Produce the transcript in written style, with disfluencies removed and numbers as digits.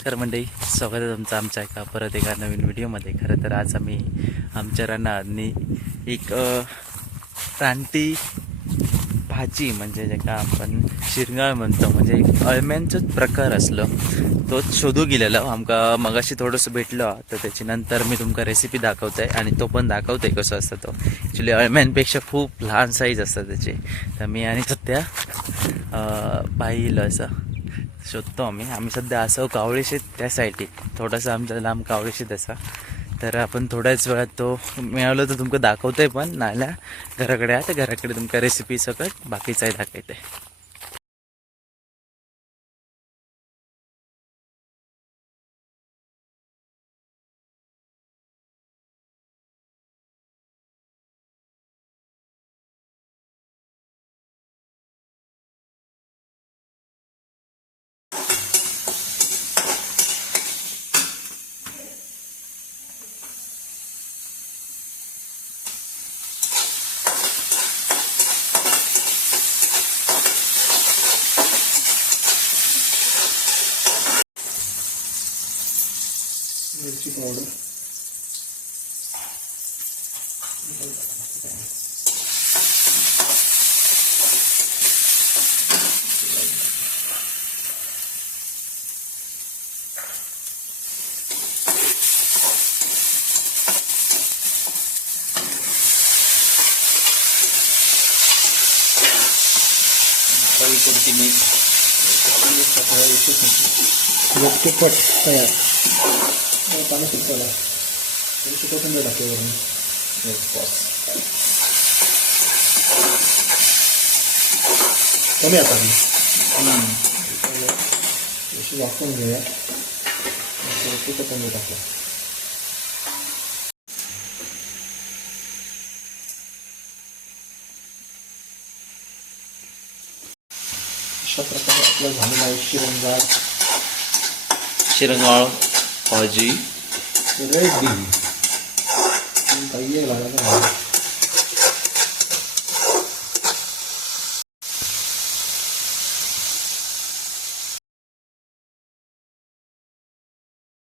नमस्कार मंडळी, स्वागत आहे तुमचं आमच्या परत एका नवीन व्हिडिओमध्ये. खरं तर आज आम्ही आमच्या रानांनी एक रानटी भाजी म्हणजे ज्याका आपण शिरंगाळ म्हणतो, म्हणजे एक अळम्यांचोच प्रकार असलो तोच शोधू गेलेलो. आमकां मगाशी थोडंसं भेटलो, तर त्याची नंतर मी तुमका रेसिपी दाखवतोय आणि तो पण दाखवतोय कसं असतं. तो ॲक्च्युली अळम्यांपेक्षा खूप लहान साईज असतं त्याची. तर मी आणि सध्या पाहिलं असं शोधतो आम्ही सध्या असं कावळीशीत त्या साईडीक थोडासा आमच्या लांब कावळीशीत असा. तर आपण थोड्याच वेळात तो मिळालो तर तुमका दाखवतोय, पण नाल्या घराकडे आहे तर घराकडे तुमका रेसिपी सकट बाकीचाही दाखवते. मिरची पावडर, पुरती मीठ तिखट तयार. पाणी सुटला थोडीशी कोथिंबीर टाकते वरून. कमी आता थोडीशी वाफवून घेऊया. थोडीशी कोथिंबीर टाकूया. अशा प्रकारे आपला झालेला आहे शिरंगाळ भाजी रेडी. काही लागला